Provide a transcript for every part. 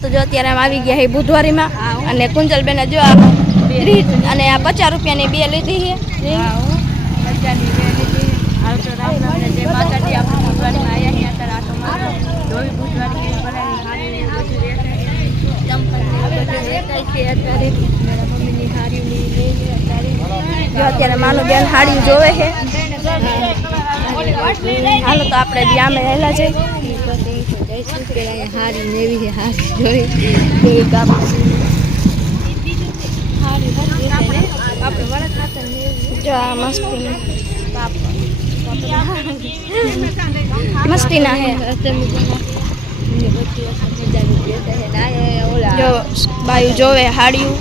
તો જો અત્યારે આવી ગયા છે બુધવારીમાં અને કુંજલબેને જો અને આ પચાસ રૂપિયાની બે લીધી છે. અત્યારે માનું બેન હાડી જોવે છે. હાલો તો આપણે જ્યાં આમે રહેલા છે. જઈશું પેલા હારી નેવી હારી જોઈ. એ કામ હારી હારી આપણે વરસ ખાતર જો આ મસ્તી મસ્તીના હે. જો બાયુ જોવે હાડિયું.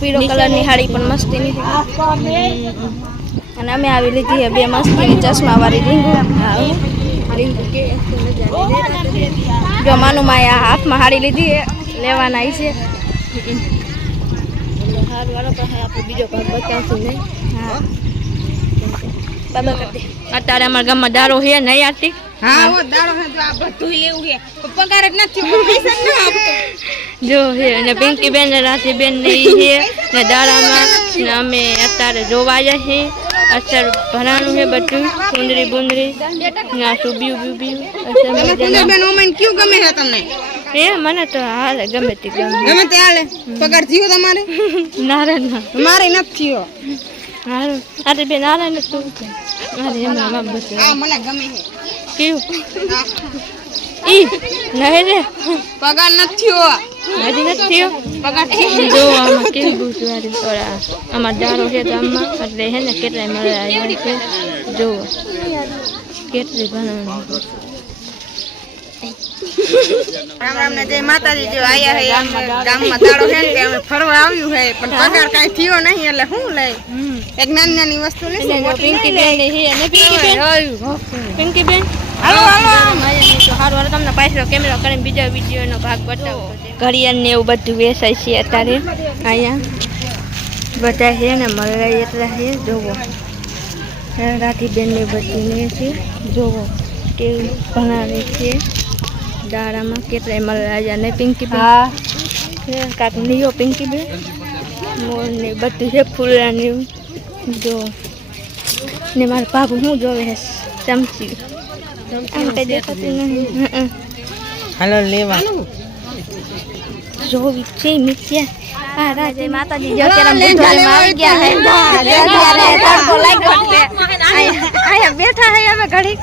પીળો કલરની હાડી પણ મસ્તીની અને અમે આવી લીધી બે મસ્તીની ચશ્મા વાળી રીંગુ જો માનું માએ આ હાથમાં હાડી લીધી લેવાના આવી છે. હા. અત્યારે અમારા ગામમાં દારો છે નહીં આરતી હા હો હે જ છે અને પિંકી બેન રાધી બેન ને ઈ છે ને દાડામાં અમે અત્યારે જોવા આવ્યા છીએ. અત્યારે ભરાનું છે બધું સુંદરી બુંદરી ના સુબી ઉબી ઉબી કયું ગમે છે તમને? એ મને તો હાલે ગમે તે ગમે. ગમે તે હાલે? પગાર થયો તમારે? નારે ના. મારે નથી થયો. હારું. અરે બેન નારાયણ ને તું અરે એમાં બધું આ મને ગમે છે. હા. ઈ નહીં રે પગાર નથી થયો. હજી નથી થયો? પગાર જો આમાં કેવી ગુજવારી ઓલા આમાં દારો છે ગામમાં એટલે હે ને કેટલાય મળે આવ્યા છે. જો કેટલી ભણવાનું. રામ રામ ને જય માતાજી જો આયા હે ગામમાં દાડો હે ને અમે ફરવા આવ્યું હે પણ પગાર કાઈ થયો નહીં એટલે શું લે એક નાની નાની વસ્તુ જો પિંકી બેન હે ને પિંકી બેન? પિંકી બેન? હાલો હાલો. હાલો તમને પાછળ કેમેરો કરીને બીજો વિડીયોનો ભાગ બતાવો ઘડિયાળ ને એવું બધું વેચાય છે અત્યારે. અહીંયા બધા છે ને મળાય એટલા છે. જોવો. રાધીબેન ને બધી છે. જોવો કેવું ભણાવે છે. દાડામાં કેટલાય મળે આજે ને પિંકી હા કાંક કાક પિંકી બેન મોર ને બધું છે ફૂલડા ને જો. ને મારા ભાગ શું જોવે ચમચી. આમ કઈ દેખાતું નહીં હં. હાલો લેવા જોવી છે મિત્યા હા રાજે માતાજી જો અત્યારે બુધવારમાં આવી ગયા હે અત્યારે તડકો લાગ્યો એટલે અહીંયા અહીંયા બેઠા હે અમે ઘડી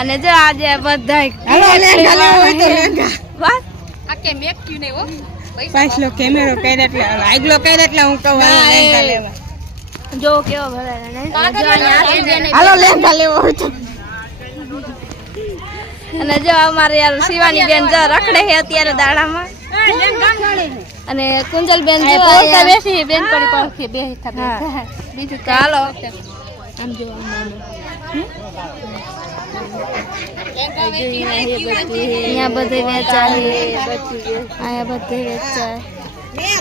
અને જો આજે બધાય હાલો લેંગા લેવા હોય તો લેંગા વાત પાછલો કેમેરો કર્યો એટલે આગલો કર્યો એટલે હું કહું હાલો લેંગા લેવા જો કેવો ભરાય ને જો અહીંયા આરતીબેન હાલો લેંગા લેવા હોય તો અને જો અમારે યાર શિવાની બેન જો રખડે છે અત્યારે દાડામાં. અને કુંજલ બેન જો બેસી બેન પડી પડખે બે બીજું ચાલો આમ જો. અહીંયા બધે વેચાય અહીંયા બધે વેચાય.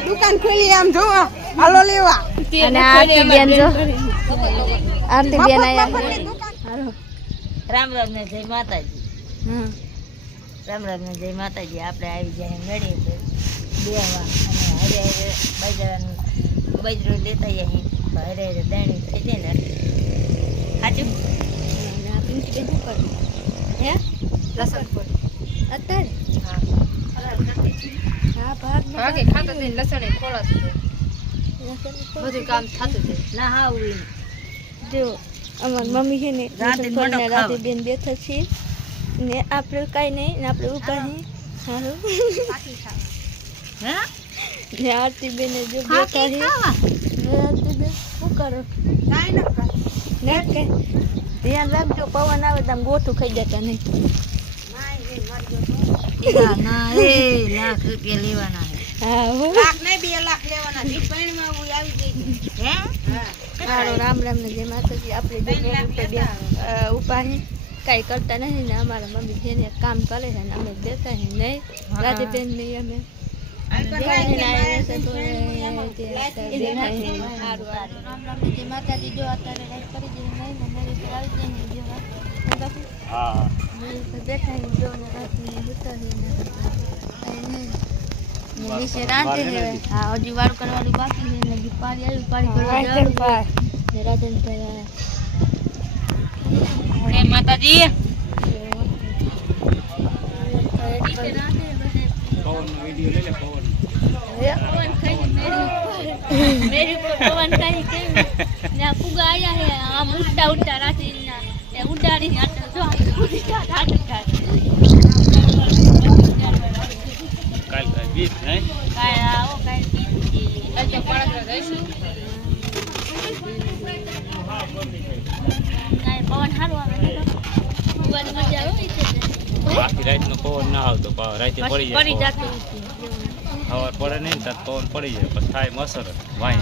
દુકાન ખોલી આમ જોવો. હાલો લેવા. અને આરતી બેન જો આરતી બેન અહીંયા રામ રામ ને જય માતાજી. હમ. રામ રામ ને જય માતાજી. આપણે આવી જાય નડી બેવા અને હરે હરે બજરાનું બજરું લેતા જઈએ હરે હરે દાણી થઈ જાય ને. સાચું હે? લસણ ફૂલ અત્યારે? હા ભાગ ખાતો થઈને લસણ ખોળસ બધું કામ થતું છે. ના હા જો અમાર મમ્મી છે ને રાતે. બેન બેઠા છીએ ને આપણે કાંઈ નહીં ને આપણે ઊભા નહીં સારું ને આરતી બેન જો બેઠા છે. આરતી બેન શું કરો? કાંઈ ના કર. ને કે ધ્યાન રાખજો પવન આવે તો આમ ગોઠું ખાઈ જતા નહીં. ના એ લાખ રૂપિયા લેવાના. લાખ નહીં બે લાખ લેવાના. વીસ પૈણીમાં હું આવી ગઈ. હે? હારો રામ રામ ને જય માતાજી. આપણે છે કાંઈ કરતા નથી ને અમારા મમ્મી જેને કામ કરે છે ને અમે દેતા છે નહીં. રાતે બેન નહીં અમે માતાજી. જો અત્યારે રાત કરી દે નહીં ને મારી આવી જાય જેવા બેઠા જો ને રાત ને રાંધે છે હા. હજી વાળું કરવાનું બાકી છે ને પાણી આવ્યું પાણી આયા. જય માતાજી નીચે રાંધે વીસ નહીં? પાડવા જઈશું કાય પવન ના? આવતો રાતે પડી પડી જાય ખબર પડે નહીં તાર પવન પડી જાય પછી થાય મસર વાય